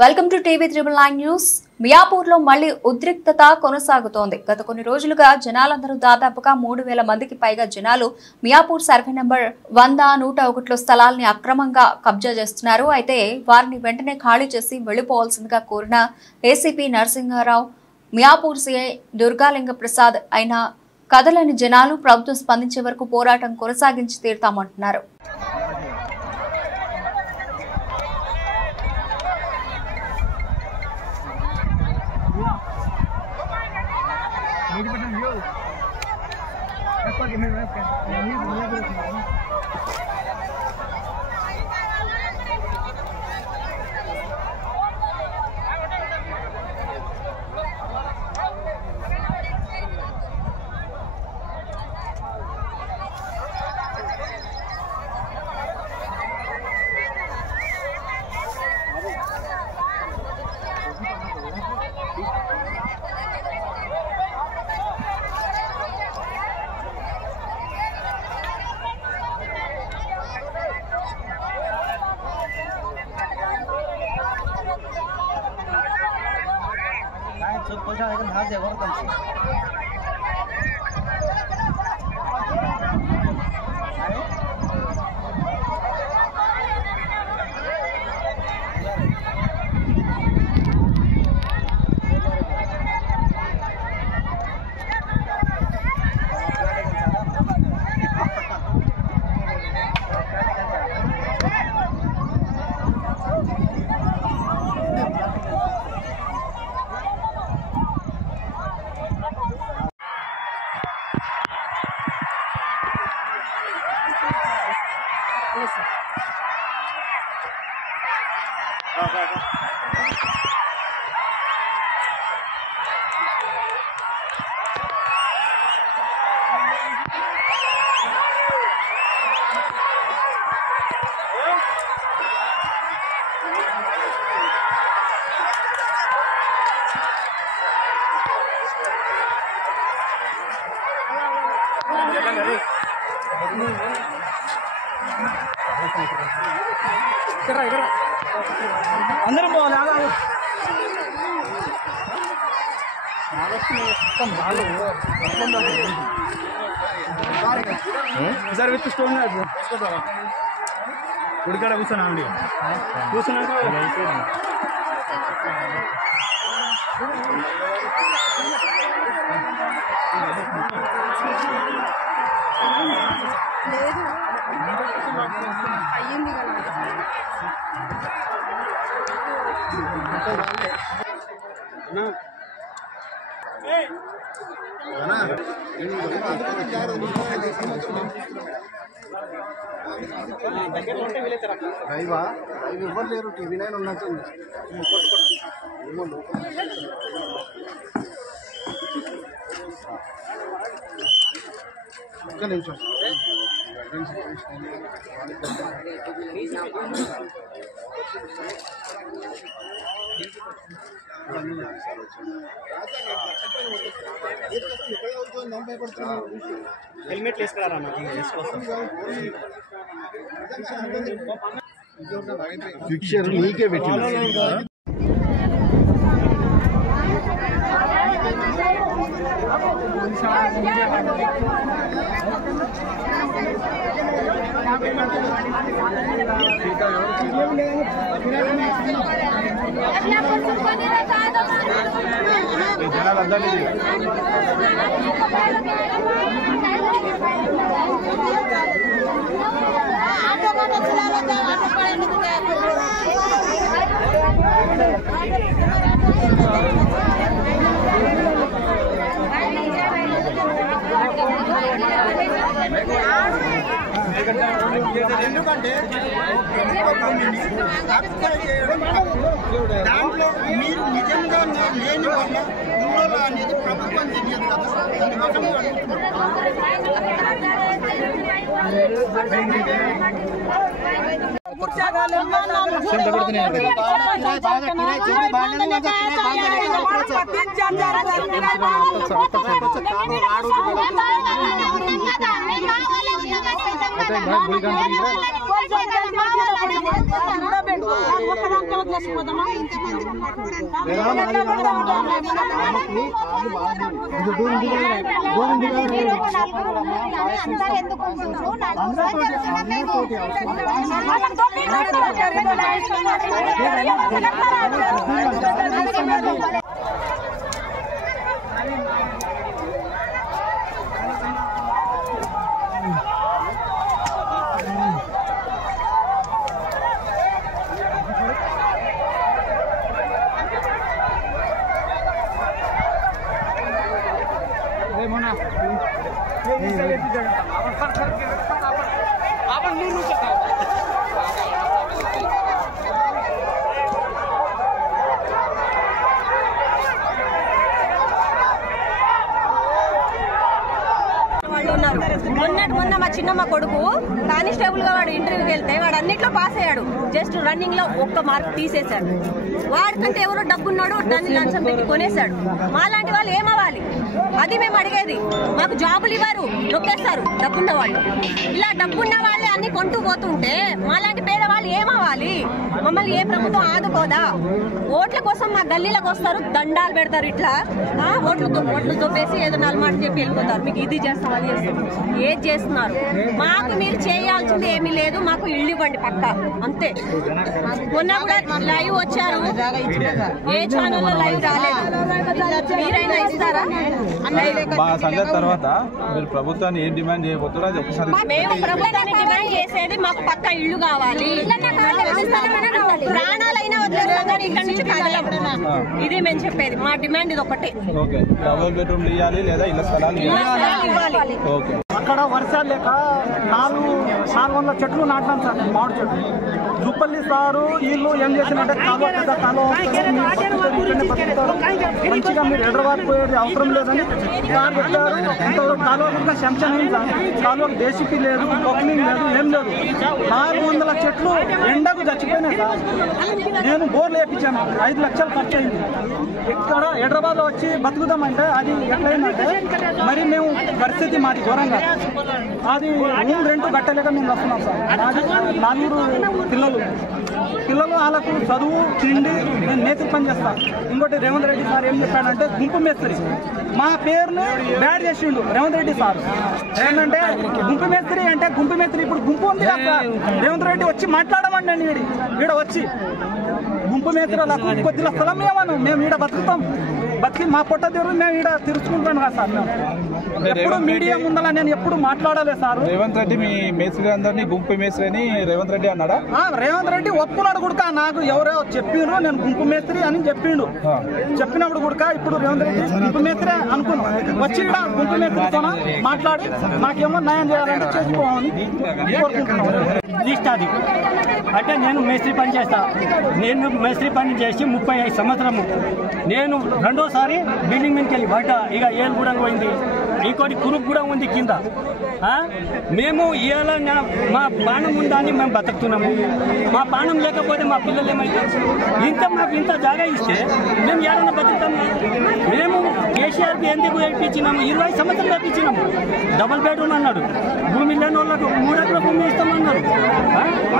Welcome to TV 9 news. మియాపూర్లో మళ్లీ ఉద్రిక్తత కొనసాగుతోంది. గత కొన్ని రోజులుగా జనాలందరూ దాదాపుగా 3000 మందికి పైగా జనాలు మియాపూర్ సర్వే నంబర్ 100, 101లో స్థలాల్ని అక్రమంగా కబ్జా చేస్తున్నారు. అయితే వారిని వెంటనే ఖాళీ చేసి వెళ్లిపోవాల్సిందిగా కోరిన ఏసీపీ నరసింహారావు, మియాపూర్ సీఐ దుర్గాలింగ ప్రసాద్ అయినా కదలని జనాలు ప్రభుత్వం స్పందించే వరకు పోరాటం కొనసాగించి తీరుతామంటున్నారు. అందరం పోవాలి. సార్ విత్ స్టోన్ ఉడికాడ కూర్చున్నామండి. కూర్చున్నాక ఎవరు లేరు. టీవీ 9 ఉన్నట్టు ఒక్క నిమిషం. హెల్మెట్ వేసుకురారా? పిక్చర్ నీకే పెట్టింది. ఎందుకంటే దాంట్లో మీరు నిజంగా లేని వల్ల ఉన్నోళ్ళు అనేది ప్రభుత్వం తెలియదు కదా. అందుకోసం మొన్న మా చిన్నమ్మ కొడుకు కానిస్టేబుల్ గా వాడు ఇంటర్వ్యూకి వెళ్తే వాడు అన్నిట్లో పాస్ అయ్యాడు. జస్ట్ రన్నింగ్ లో ఒక్క మార్క్ తీసేశాడు. వాడికంటే ఎవరో డబ్బున్నాడు దాన్ని లంచం పెట్టి కొనేశాడు. మాలాంటి వాళ్ళు ఏమవ్వాలి? అది మేము అడిగేది. మాకు జాబులు ఇవ్వరు, నొక్కేస్తారు డబ్బున్న వాళ్ళు. ఇలా డబ్బున్న వాళ్ళే అన్ని కొంటూ పోతుంటే మాలాంటి పేదవాళ్ళు ఏమవ్వాలి? మమ్మల్ని ఏ ప్రభుత్వం ఆదుకోదా? ఓట్ల కోసం మా గల్లీలకు వస్తారు, దండాలు పెడతారు, ఇట్లా ఓట్లు తొప్పేసి ఏదో నల్మాట చెప్పి వెళ్ళిపోతారు. మీకు ఇది చేస్తాం, అది చేస్తాం. ఏది చేస్తున్నారు? మాకు మీరు చేయాల్సింది ఏమీ లేదు. మాకు ఇల్లు ఇవ్వండి పక్క, అంతే. మొన్న కూడా లైవ్ వచ్చారు, ఏ ఛానల్లో లైవ్ రాలేదు. మీరైనా ఇస్తారా? మా సంగతి తర్వాత మీరు ప్రభుత్వాన్ని ఏం డిమాండ్ చేయబోతున్నారు అది ఒకసారి. మేము ప్రభుత్వాన్ని డిమాండ్ చేసేది మాకు పక్క ఇల్లు కావాలి. ప్రాణాలైనా వదిలేస్తాం కానీ ఇక్కడ నుంచి కదలం. ఇది మేము చెప్పేది. మా డిమాండ్ ఇది ఒకటే. ఓకే, డబుల్ బెడ్రూమ్లు ఇవ్వాలి లేదా ఇళ్ళ స్థలాలు ఇవ్వాలి. ఓకే. అక్కడ వర్షాలు లేక 400 చెట్లు నాటాను సార్, మామిడి చెట్లు. జుప్పల్లి సారు వీళ్ళు ఏం చేసినట్టే కాలువ మంచిగా మీరు హైదరాబాద్ పోయేది అవసరం లేదని సార్ పెట్టారు. ఎంతవరకు కాలువ కూడా శాంక్షన్ అయింది సార్. కాలువకు జేసీపీ లేదు, ఓపెనింగ్ లేదు, ఏం లేదు. 400 చెట్లు ఎండకు చచ్చిపోయినాయి సార్. నేను బోర్లు వేయించాను, 5 లక్షలు ఖర్చు అయింది. ఇక్కడ హైదరాబాద్ లో వచ్చి బతుకుదామంటే అది ఎట్లయిందంటే మరి మేము పరిస్థితి మాది ఘోరంగా. అది రూమ్ రెంట్ కట్టలేక మేము వస్తున్నాం సార్. మాది 4 పిల్లలు వాళ్ళకు చదువు తిండి, నేను మేస్త్రి పని చేస్తాను. ఇంకోటి రేవంత్ రెడ్డి సార్ ఏం చెప్పాడంటే గుంపు మేస్త్రి, మా పేరును బ్యాడ్ చేసిండు రేవంత్ రెడ్డి సార్. ఏంటంటే గుంపు మేస్త్రి అంటే గుంపు మేస్త్రి ఇప్పుడు గుంపు ఉంది కదా సార్. రేవంత్ రెడ్డి వచ్చి మాట్లాడమండి ఈడ వచ్చి గుంపు మేస్త్రులకు కొద్దిగా స్థలం ఏమను, మేము ఈడ బతుకుతాం, బతికి మా పొట్ట తీరు మేము ఈడ తీర్చుకుంటాం కదా సార్. మేము ఎప్పుడు మీడియా ముందర నేను ఎప్పుడు మాట్లాడలేదు సార్. రేవంత్ రెడ్డి మీ మేస్త్రి అందరినీ గుంపు మేస్త్రి అని రేవంత్ రెడ్డి అన్నాడా? రేవంత్ రెడ్డి ఒప్పుకున్నాడు కూడా. నాకు ఎవరో చెప్పిండ్రు నేను గుంపు మేస్త్రి అని చెప్పిండు. చెప్పినప్పుడు కూడా ఇప్పుడు రేవంత్ రెడ్డి గుంపు మేస్త్రి అనుకున్నాం. వచ్చి ఇక్కడ గుంపు మేస్త్రితో మాట్లాడి నాకేమో న్యాయం చేయాలంటే చేసుకోవాలని కోరుకుంటున్నాం. అది అంటే నేను మేస్త్రి పని చేస్తా. నేను మేస్త్రి పని చేసి 35 సంవత్సరము. నేను రెండోసారి బిల్డింగ్ మీదకి వెళ్ళి పడ్డా. ఇక ఏళ్ళు కూడా పోయింది, ఇంకోటి కురుకు కూడా ఉంది కింద. మేము ఇవాళ మా ప్రాణం ఉందని మేము బతుకుతున్నాము. మా ప్రాణం లేకపోతే మా పిల్లలు ఏమైతే మాకు ఇంత జాగా ఇస్తే మేము ఏడన్నా బతుకుతాము. మేము కేసీఆర్కి ఎందుకు వేయించినాము? 20 సంవత్సరాలు వేయించినాము. డబుల్ బెడ్రూమ్ అన్నాడు, భూమి లేని వాళ్ళకు 3 ఎకరాల భూమి ఇస్తామన్నాడు.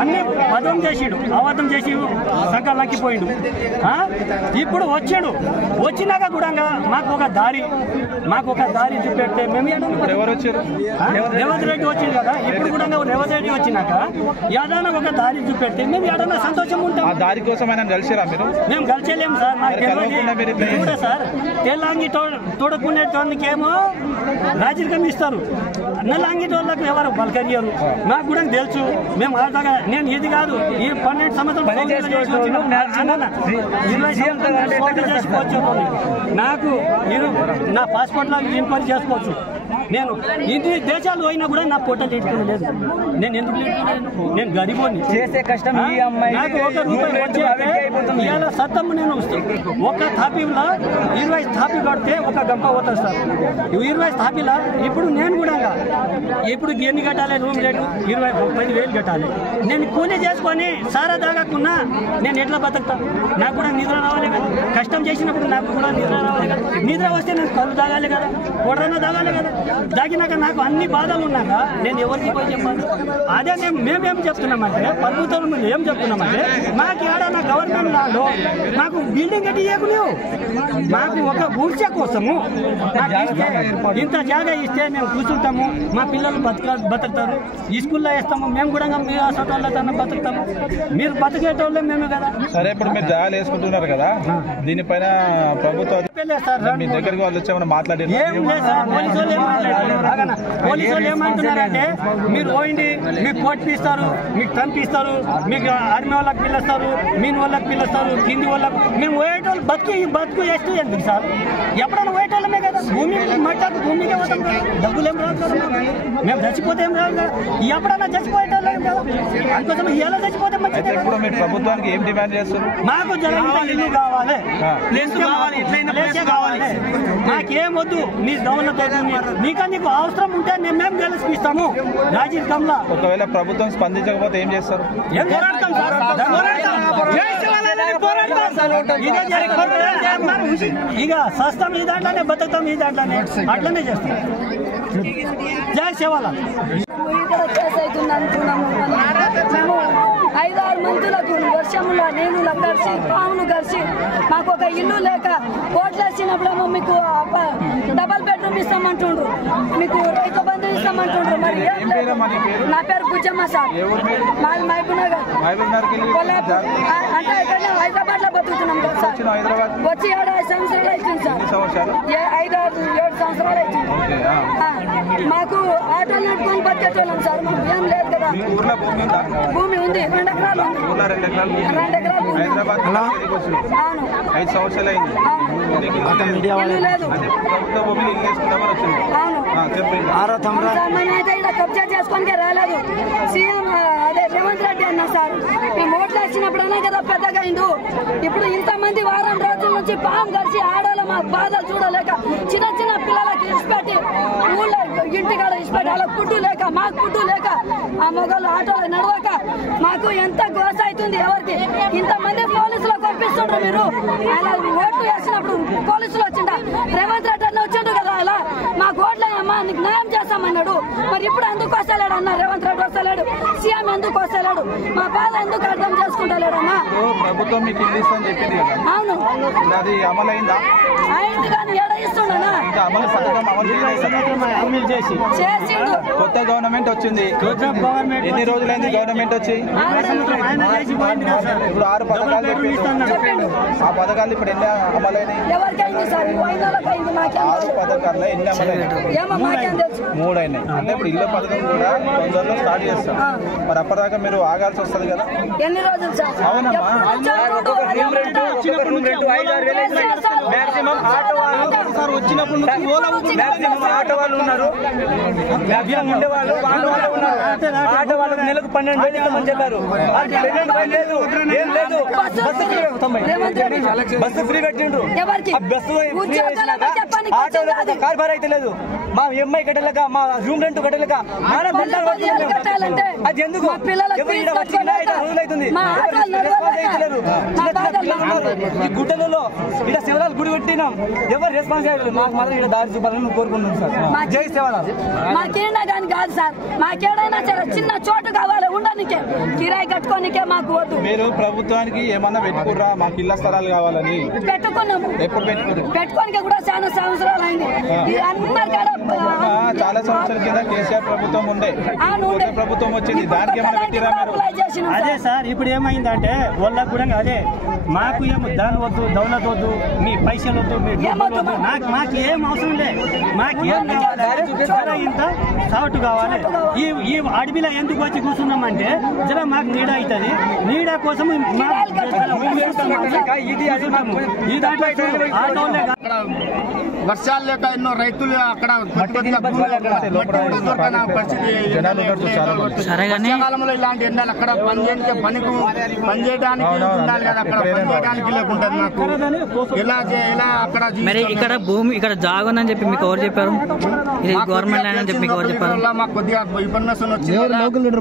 అన్ని పదం చేసాడు, అబద్ధం చేసి సంఘాలకి పోయిండు. ఇప్పుడు వచ్చాడు, వచ్చినాక కూడా మాకు ఒక దారి చూపెడితే మేము ఎవరు వచ్చారు? రేవంత్ రెడ్డి వచ్చింది కదా. ఇప్పుడు కూడా రేవంత్ రెడ్డి వచ్చినాక ఏదైనా ఒక దారి చూపెడితే మేము ఏదైనా సంతోషం ఉంటాం. ఆ దారి కోసం ఆయన కలిసిరా మీరు? మేము కలిసేలేము సార్. చూడ సార్, తెల్లాంగి తోడుకునేటోళ్ళకేమో రాజకీయం ఇస్తారు, నల్లాంగి వాళ్ళకు ఎవరు పలకరియరు. నాకు కూడా తెలుసు. మేము ఆదాగా నేను ఇది కాదు, ఈ 12 సంవత్సరాలు చేసుకోవచ్చు. నాకు నా పాస్పోర్ట్ లో ఇన్క్వైరీ చేసుకోవచ్చు. నేను ఇంటి దేశాలు పోయినా కూడా నా పొట్టలు లేదు. నేను ఎందుకు నేను గరీబోని చేసే కష్టం. నాకు 1 రూపాయి వచ్చే ఇవాళ సత్తమ్మ నేను ఒక థాపీలో 20 థాపీ కడితే ఒక గంప పోతుంది సార్. 20 థాపీలా ఇప్పుడు నేను కూడా ఇప్పుడు ఎన్ని కట్టాలి? రూమ్ రేటు 20-30,000 కట్టాలి. నేను కూలీ చేసుకొని సారా తాగకున్నా నేను ఎట్లా బతుకుతా? నాకు కూడా నిద్ర రావాలి కదా. కష్టం చేసినప్పుడు నాకు కూడా నిద్ర రావాలి కదా. నిద్ర వస్తే నేను కళ్ళు తాగాలి కదా, కొడదన్నా తాగాలి కదా. తాగినాక నాకు అన్ని బాధలు ఉన్నాక నేను ఎవరికి పోయి చెప్పాను? అదే మేమేం చెప్తున్నామంటే, ప్రభుత్వం ముందు ఏం చెప్తున్నామంటే, మాకు ఏడన్నా గవర్నమెంట్ లాలో మాకు బిల్డింగ్ కట్టి ఇవ్వకు, నువ్వు మాకు ఒక గుడిసె కోసము ఇంత జాగా ఇస్తే మేము కూర్చుంటాము, మా పిల్లలు బతుకుతారు, ఈ స్కూల్లో వేస్తాము, మేము కూడా మీ హాస్పిటల్లో బతుకుతాము, మీరు బతికేటోళ్ళే మేము కదా. సరే, ఇప్పుడు మీరు జాగాలు వేసుకుంటున్నారు కదా, దీనిపైన ప్రభుత్వం మీ దగ్గరికి వాళ్ళు వచ్చేమన్నా మాట్లాడారు? పోలీసులు ఏమంటున్నారంటే, మీరు పోయింది మీకు కోర్టు తీస్తారు, మీకు చంపిస్తారు, మీకు ఆర్మీ వాళ్ళకి పిలుస్తారు, మీన్ వాళ్ళకి పిలుస్తారు, కింది వాళ్ళకి. మేము పోయేటోళ్ళు బతుకు వేస్తూ ఎందుకు సార్? ఎప్పుడైనా పోయేటోళ్ళమే కదా, భూమి మట్టాకు భూమికే పోతాం కదా, డబ్బులు ఏం రాదు కదా, మేము చచ్చిపోతే ఏం రాదు కదా, ఎప్పుడైనా చచ్చిపోయేటోళ్ళం కదా. అందుకోసం ఎలా చచ్చిపోతే మంచిది. ఇప్పుడు మీరు ప్రభుత్వానికి ఏం డిమాండ్ చేస్తారు? మాకు ఇల్లు కావాలి, ప్లేస్ కావాలి, నాకేం వద్దు. నీ దౌలతో నీకు అవసరం ఉంటే మేము గెలిపిస్తాము రాజకీయంలో. ఒకవేళ ప్రభుత్వం స్పందించకపోతే ఏం చేస్తారు? ఏం పోరాడతాం సార్, ఇక సస్తాం ఈ దాంట్లోనే, బతుకుతాం ఈ దాంట్లోనే, అట్లనే చేస్తాం. జై శివాల. మేము 5-6 మందులకు వర్షంలో నీళ్లు కలిసి పాములు కలిసి మాకు ఒక ఇల్లు లేక ఓట్లేసినప్పుడేమో మీకు డబల్ బెడ్రూమ్ ఇస్తామంటుండ్రు, మీకు రైతు బంధు ఇస్తామంటుండ్రు. మరి నా పేరు బుజ్జమ్మ సార్, మాది మహబూబ్ నగర్. అంటే ఇక్కడనే హైదరాబాద్ లో బతుకుతున్నాం కదా సార్. వచ్చి 7 సంవత్సరాలు అవుతుంది సార్, 5-7 సంవత్సరాలు అవుతుంది. మాకు ఆటోలు నడుపుకొని బతికేటోళ్ళం సార్, మాకు ఏం లేదు కదా. భూమి ఉంది, 2 ఎకరాలు ఉంది. 2 ఎకరాలు భూమి. అవును, 5 సంవత్సరాలు అయింది. ఇల్లు లేదు. అయితే ఇక్కడ కబ్జా చేసుకొని రాలేదు. సీఎం అదే రేవంత్ రెడ్డి అన్న సార్, మేము ఓట్లు వచ్చినప్పుడనే కదా పెద్దగా అయిండు. ఇప్పుడు ఇంతమంది వారం రోజుల నుంచి పాము కలిసి ఆడాలి, మా బాధలు చూడలేక చిన్న చిన్న పిల్లలకి ఇచ్చిపెట్టి ఊళ్ళో ఇంటికాడ ఇచ్చిపెట్టి వాళ్ళకి ఫుడ్డు లేక, మాకు ఫుడ్డు లేక, ఆ మొగలు ఆటోలు నడవక మాకు ఎంత గోస అవుతుంది. ఎవరికి ఇంతమంది పోలీసులు పంపిస్తుండ్రు? మీరు అలా ఓట్లు వేసినప్పుడు పోలీసులు వచ్చిండ, రేవంత్ రెడ్డి అన్న వచ్చిండు కదా, అలా మాకు ఓట్లేనమ్మా నీకు న్యాయం చేస్తామన్నాడు. మరి ఇప్పుడు ఎందుకు వస్తలేడు అన్న? రేవంత్ రెడ్డి వస్తలేడు, సీఎం ఎందుకు వస్తలేడు? మా బాధ ఎందుకు అర్థం చేసుకుంటలేడు అన్న? ప్రభుత్వం మీకు ఇల్లు ఇస్తుందని చెప్పింది కదా, అవును, అది అమలు అయిందా? అయింది కానీ ఏడ ఇస్తుండనా? అమలు పథకం అమలు చేసిండు. కొత్త గవర్నమెంట్ వచ్చింది, ఎన్ని రోజులైంది గవర్నమెంట్ వచ్చి? ఇప్పుడు 6 పథకాలు చెప్పిండు. ఆ పథకాలు ఇప్పుడు ఎన్ని అమలైనాయి? ఎవరికైంది సార్? 6 పథకాల్లో ఎన్ని అమలైనాయి? 3 అయినాయి. అంటే ఇప్పుడు ఇల్లు పథకం కూడా తొందరలో స్టార్ట్ చేస్తాం. మరి అప్పటిదాకా మీరు ఆగాల్సి వస్తుంది కదా. ఎన్ని రోజులు సార్? అవునమ్మా, వచ్చినప్పుడు ఆటో వాళ్ళు ఉన్నారు, ఉండేవాళ్ళు ఆటో వాళ్ళకి నెలకు 12,000 ఇస్తామని చెప్పారు. ఏం లేదు, బస్సు ఫ్రీ పెట్టిండ్రు. బస్సు ఫ్రీ వేసినాక ఆటో కార్ భారీ అయితే లేదు, మా ఎంఐ కట్టలేక, మా రూమ్ రెంట్ కట్టలేక అది ఎందుకు? ఎవరు ఇక్కడ వచ్చి 5 రోజులు అవుతుంది. ఈ గుట్టలలో ఇక్కడ శివరాలు గుడి పెట్టినాం, ఎవరు రెస్పాన్స్ అయ్యారు? మాకు మాత్రం ఇక్కడ దారి చూపాలని కోరుకుంటున్నాం సార్. జై శివరాలు. మాకేనా కానీ కాదు సార్, మాకేడైనా సరే చిన్న చోటు కావాలి ఉండనికే, కిరాయి కట్టుకోనికే మాకు వద్దు. మీరు ప్రభుత్వానికి ఏమన్నా పెట్టుకుర్రా మాకు ఇళ్ల స్థలాలు కావాలని? పెట్టుకున్నాము. ఎప్పుడు పెట్టుకున్నారు? పెట్టుకోనికే కూడా చాలా సంవత్సరాలు అయింది. చాలా సంవత్సరాల కింద కేసీఆర్ ప్రభుత్వం ఉండే, ప్రభుత్వం వచ్చింది, దానికి ఏమైనా పెట్టిరా మీరు? అదే సార్, ఇప్పుడు ఏమైందంటే వాళ్ళకు కూడా అదే, మాకు ఏమో దాని వద్దు, దౌలత్ వద్దు, మీ పైసలు వద్దు, మీ డబ్బులు వద్దు, మాకు ఏం అవసరం లేదు. మాకేం కావాలి? ఇంత సాటు కావాలి. ఈ అడవిలో ఎందుకు వచ్చి కూర్చున్నామంటే జర మాకు నీడ అవుతుంది, నీడ కోసం వర్షాలు లేక ఎన్నో రైతులు అక్కడ వర్షాకాలంలో ఇలాంటి ఎండలు అక్కడ పనిచేయడానికి ఉండాలి కదా. అక్కడ చేయడానికి లేకుంటది నాకు ఇలా అక్కడ మరి ఇక్కడ భూమి ఇక్కడ జాగా ఉందని చెప్పి మీకు ఎవరు చెప్పారు? ఇది గవర్నమెంట్ ల్యాండ్ అని చెప్పి మీకు ఎవరు చెప్పారు? మాకు కొద్దిగా ఇన్ఫర్మేషన్ వచ్చింది.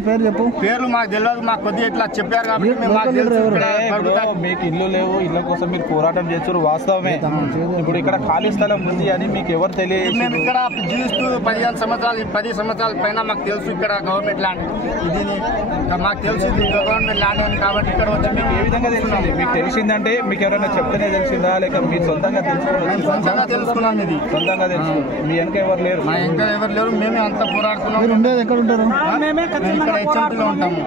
పేరు చెప్పు. పేర్లు మాకు తెలియదు, మాకు కొద్దిగా ఇట్లా చెప్పారు కాబట్టి మీకు ఇల్లు లేవు, ఇళ్ళ కోసం మీరు పోరాటం చేస్తారు వాస్తవమే. ఇప్పుడు ఇక్కడ ఖాళీ స్థలం ఉంది అని మీకు ఎవరు తెలియదు? మేము ఇక్కడ జీవిస్తూ 10 సంవత్సరాల పైన మాకు తెలుసు ఇక్కడ గవర్నమెంట్ ల్యాండ్ ఇది మాకు తెలుసు గవర్నమెంట్ ల్యాండ్ అని కాబట్టి ఇక్కడ వచ్చి మీకు ఏ విధంగా తెలిసింది? మీకు తెలిసిందంటే మీకు ఎవరైనా చెప్తేనే తెలిసిందా లేక మీరు సొంతంగా తెలుసుకున్నాం? ఇది సొంతంగా తెలుసు. మీ వెనక ఎవరు లేరు? మా ఇంకా ఎవరు లేరు, మేమే అంతా పోరాడుతున్నాం. ఎక్కడ ఉంటారు? ఇక్కడ హెచ్ఎంటీలో ఉంటాము.